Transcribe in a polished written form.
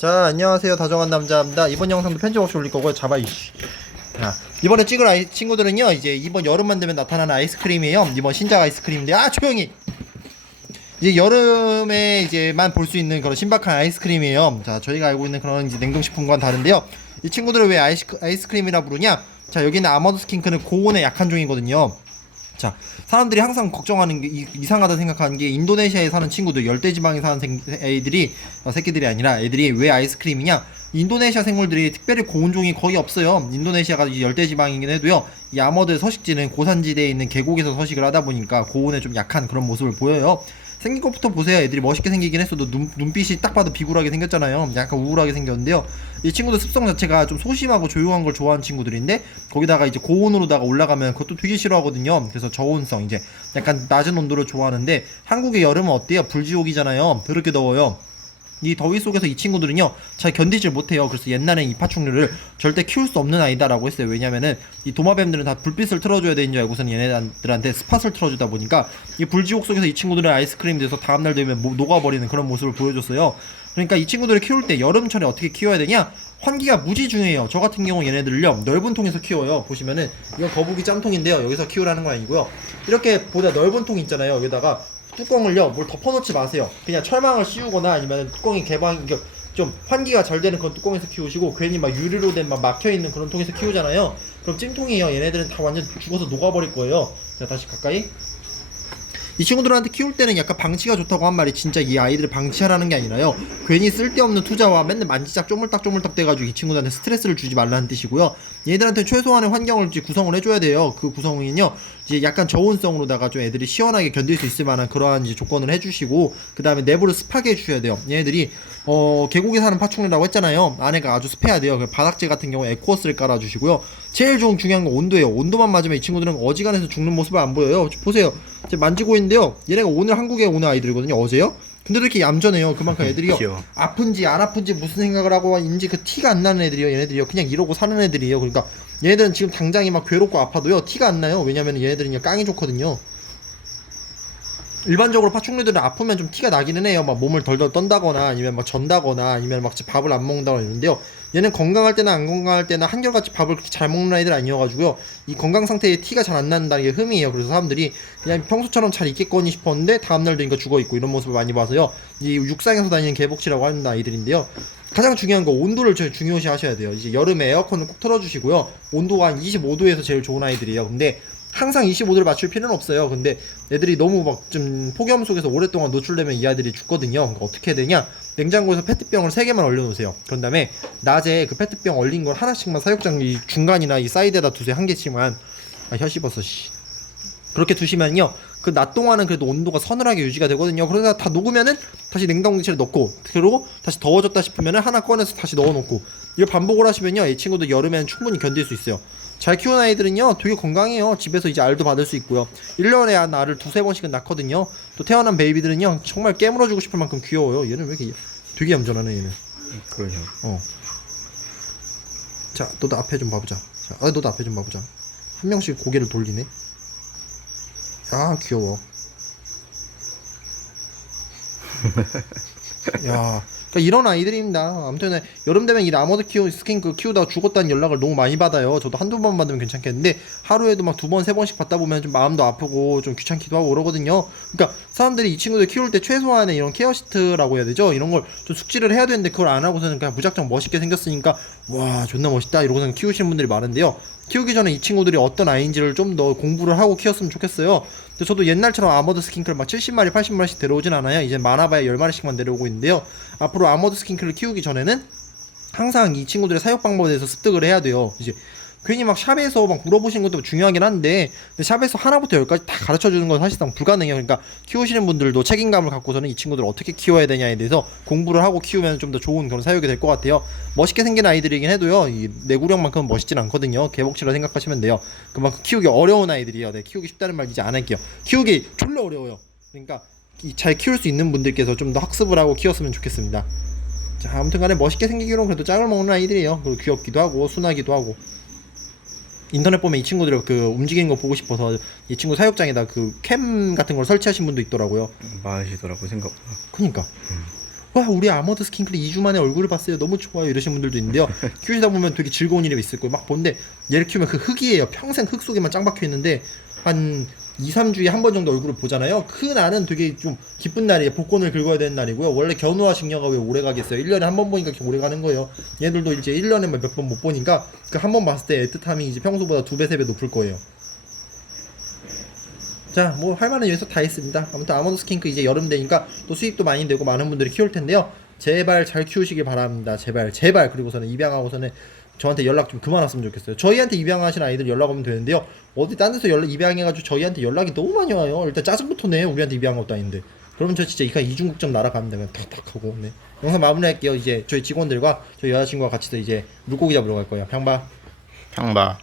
자, 안녕하세요. 다정한 남자입니다. 이번 영상도 편집 없이 올릴 거고요. 잡아, 이씨. 자, 이번에 찍을 친구들은요, 이제 이번 여름만 되면 나타나는 아이스크림이에요. 이번 신작 아이스크림인데, 조용히! 이제 여름에 이제만 볼 수 있는 그런 신박한 아이스크림이에요. 자, 저희가 알고 있는 그런 이제 냉동식품과는 다른데요. 이 친구들을 왜 아이스크림이라 부르냐? 자, 여기는 아머드 스킨크는 고온에 약한 종이거든요. 자, 사람들이 항상 걱정하는 게 이상하다 생각하는 게 인도네시아에 사는 친구들, 열대지방에 사는 애들이 새끼들이 아니라 애들이 왜 아이스크림이냐? 인도네시아 생물들이 특별히 고온종이 거의 없어요. 인도네시아가 열대지방이긴 해도요, 이 아머드 서식지는 고산지대에 있는 계곡에서 서식을 하다 보니까 고온에 좀 약한 그런 모습을 보여요. 생긴 것부터 보세요. 애들이 멋있게 생기긴 했어도 눈빛이 딱 봐도 비굴하게 생겼잖아요. 약간 우울하게 생겼는데요. 이 친구들 습성 자체가 좀 소심하고 조용한 걸 좋아하는 친구들인데, 거기다가 이제 고온으로다가 올라가면 그것도 되게 싫어하거든요. 그래서 저온성, 이제 약간 낮은 온도를 좋아하는데, 한국의 여름은 어때요? 불지옥이잖아요. 더럽게 더워요. 이 더위 속에서 이 친구들은요 잘 견디질 못해요. 그래서 옛날엔 이 파충류를 절대 키울 수 없는 아이다라고 했어요. 왜냐면은 이 도마뱀들은 다 불빛을 틀어줘야 되는 줄 알고서는 얘네들한테 스팟을 틀어주다 보니까 이 불지옥 속에서 이 친구들은 아이스크림 돼서 다음날 되면 녹아버리는 그런 모습을 보여줬어요. 그러니까 이 친구들을 키울 때 여름철에 어떻게 키워야 되냐? 환기가 무지 중요해요. 저 같은 경우 얘네들을요 넓은 통에서 키워요. 보시면은 이건 거북이 짬통인데요, 여기서 키우라는 건 아니고요, 이렇게 보다 넓은 통 있잖아요. 여기다가 뚜껑을요 뭘 덮어놓지 마세요. 그냥 철망을 씌우거나 아니면 뚜껑이 좀 환기가 잘 되는 그런 뚜껑에서 키우시고, 괜히 막 유리로 된 막 막혀있는 그런 통에서 키우잖아요. 그럼 찜통이에요. 얘네들은 다 완전 죽어서 녹아버릴 거예요. 자, 다시 가까이. 이 친구들한테 키울 때는 약간 방치가 좋다고 한 말이 진짜 이 아이들을 방치하라는 게 아니라요, 괜히 쓸데없는 투자와 맨날 만지작 쪼물딱쪼물딱 돼가지고 이 친구들한테 스트레스를 주지 말라는 뜻이고요. 얘들한테 최소한의 환경을 이제 구성을 해줘야 돼요. 그 구성은요 이제 약간 저온성으로다가 좀 애들이 시원하게 견딜 수 있을 만한 그러한 이제 조건을 해주시고, 그 다음에 내부를 습하게 해주셔야 돼요. 얘네들이 계곡에 사는 파충류라고 했잖아요. 안에가 아주 습해야 돼요. 바닥재 같은 경우 에코어스를 깔아주시고요. 제일 중요한 건 온도예요. 온도만 맞으면 이 친구들은 어지간해서 죽는 모습을 안 보여요. 보세요. 제가 만지고 있는데요, 얘네가 오늘 한국에 오는 아이들이거든요. 어제요? 근데도 이렇게 얌전해요. 그만큼 애들이요 아픈지 안 아픈지 무슨 생각을 하고 인지 그 티가 안 나는 애들이요. 얘네들이요 그냥 이러고 사는 애들이에요. 그러니까 얘네들은 지금 당장이 막 괴롭고 아파도요 티가 안 나요. 왜냐면 얘네들은요 깡이 좋거든요. 일반적으로 파충류들은 아프면 좀 티가 나기는 해요. 막 몸을 덜덜 떤다거나 아니면 막 전다거나 아니면 막 밥을 안 먹는다거나 이러는데요, 얘는 건강할 때나 안 건강할 때나 한결같이 밥을 그렇게 잘 먹는 아이들 아니어가지고요, 이 건강 상태에 티가 잘 안 난다는 게 흠이에요. 그래서 사람들이 그냥 평소처럼 잘 있겠거니 싶었는데 다음날 되니까 죽어있고 이런 모습을 많이 봐서요, 이 육상에서 다니는 개복치라고 하는 아이들인데요, 가장 중요한 거 온도를 중요시 하셔야 돼요. 이제 여름에 에어컨을 꼭 틀어주시고요, 온도가 한 25도에서 제일 좋은 아이들이에요. 근데 항상 25도를 맞출 필요는 없어요. 근데 애들이 너무 막 좀 폭염 속에서 오랫동안 노출되면 이 아이들이 죽거든요. 그러니까 어떻게 해야 되냐? 냉장고에서 페트병을 3개만 얼려놓으세요. 그런 다음에 낮에 그 페트병 얼린 걸 하나씩만 사육장 이 중간이나 이 사이드에다 두세요. 한 개씩만. 혀 씹었어, 씨. 그렇게 두시면요, 그 낮 동안은 그래도 온도가 서늘하게 유지가 되거든요. 그러다 다 녹으면은 다시 냉동실에 넣고, 그리고 다시 더워졌다 싶으면은 하나 꺼내서 다시 넣어놓고, 이걸 반복을 하시면요 이 친구도 여름에는 충분히 견딜 수 있어요. 잘 키우는 아이들은요 되게 건강해요. 집에서 이제 알도 받을 수 있고요, 1년에 한 알을 2-3번씩은 낳거든요. 또 태어난 베이비들은요 정말 깨물어주고 싶을 만큼 귀여워요. 얘는 왜 이렇게 되게 얌전하네 얘는. 그러죠. 자, 너도 앞에 좀 봐보자. 자, 너도 앞에 좀 봐보자. 한 명씩 고개를 돌리네. 야, 귀여워. 야, 그러니까 이런 아이들입니다. 아무튼 여름 되면 이 아머드 스킨크 키우다가 죽었다는 연락을 너무 많이 받아요. 저도 한두 번 받으면 괜찮겠는데 하루에도 막 2번, 3번씩 받다 보면 좀 마음도 아프고 좀 귀찮기도 하고 그러거든요. 그러니까 사람들이 이 친구들 키울 때 최소한의 이런 케어 시트라고 해야 되죠, 이런 걸 좀 숙지를 해야 되는데 그걸 안 하고서는 그냥 무작정 멋있게 생겼으니까 와 존나 멋있다 이러고서는 키우시는 분들이 많은데요, 키우기 전에 이 친구들이 어떤 아이인지를 좀 더 공부를 하고 키웠으면 좋겠어요. 근데 저도 옛날처럼 아머드 스킨크를 막 70마리 80마리씩 데려오진 않아요. 이제 많아봐야 10마리씩만 데려오고 있는데요, 앞으로 아머드 스킨크를 키우기 전에는 항상 이 친구들의 사육 방법에 대해서 습득을 해야 돼요. 이제 괜히 막 샵에서 막 물어보시는 것도 중요하긴 한데, 근데 샵에서 하나부터 열까지 다 가르쳐주는 건 사실상 불가능해요. 그러니까 키우시는 분들도 책임감을 갖고서는 이 친구들을 어떻게 키워야 되냐에 대해서 공부를 하고 키우면 좀 더 좋은 그런 사육이 될 것 같아요. 멋있게 생긴 아이들이긴 해도요, 이 내구력만큼은 멋있진 않거든요. 개복치라 생각하시면 돼요. 그만큼 키우기 어려운 아이들이에요. 네, 키우기 쉽다는 말 이제 안 할게요. 키우기 졸라 어려워요. 그러니까 잘 키울 수 있는 분들께서 좀 더 학습을 하고 키웠으면 좋겠습니다. 자, 아무튼간에 멋있게 생기기로는 그래도 짝을 먹는 아이들이에요. 그리고 귀엽기도 하고 순하기도 하고. 인터넷 보면 이 친구들 그 움직이는 거 보고 싶어서 이 친구 사육장에다 그 캠 같은 걸 설치하신 분도 있더라고요. 많으시더라고 생각보다. 그니까 와 우리 아머드 스킨클이 2주 만에 얼굴을 봤어요. 너무 좋아요. 이러신 분들도 있는데요. 키우시다 보면 되게 즐거운 일이 있을 거예요. 막 보는데 얘를 키우면 그 흙이에요. 평생 흙 속에만 짱 박혀 있는데 한 2, 3주에 한 번 정도 얼굴을 보잖아요. 그 날은 되게 좀 기쁜 날이에요. 복권을 긁어야 되는 날이고요. 원래 견우와 식녀가 왜 오래 가겠어요. 1년에 한 번 보니까 이렇게 오래 가는 거예요. 얘들도 이제 1년에 몇 번 못 보니까 그 한 번 봤을 때 애틋함이 이제 평소보다 2배, 3배 높을 거예요. 자, 뭐 할 만한 여기서 다 했습니다. 아무튼 아몬드 스킨크 이제 여름 되니까 또 수입도 많이 되고 많은 분들이 키울 텐데요. 제발 잘 키우시길 바랍니다. 제발, 제발. 그리고서는 입양하고서는 저한테 연락 좀 그만 왔으면 좋겠어요. 저희한테 입양하신 아이들 연락 오면 되는데요. 어디 딴 데서 입양해가지고 저희한테 연락이 너무 많이 와요. 일단 짜증부터 내요. 우리한테 입양한 것도 아닌데. 그러면 저 진짜 그냥 이중국적 날아갑니다. 그냥 탁탁 하고. 네. 영상 마무리할게요. 이제 저희 직원들과 저희 여자친구와 같이서 이제 물고기 잡으러 갈 거예요. 평바. 평바.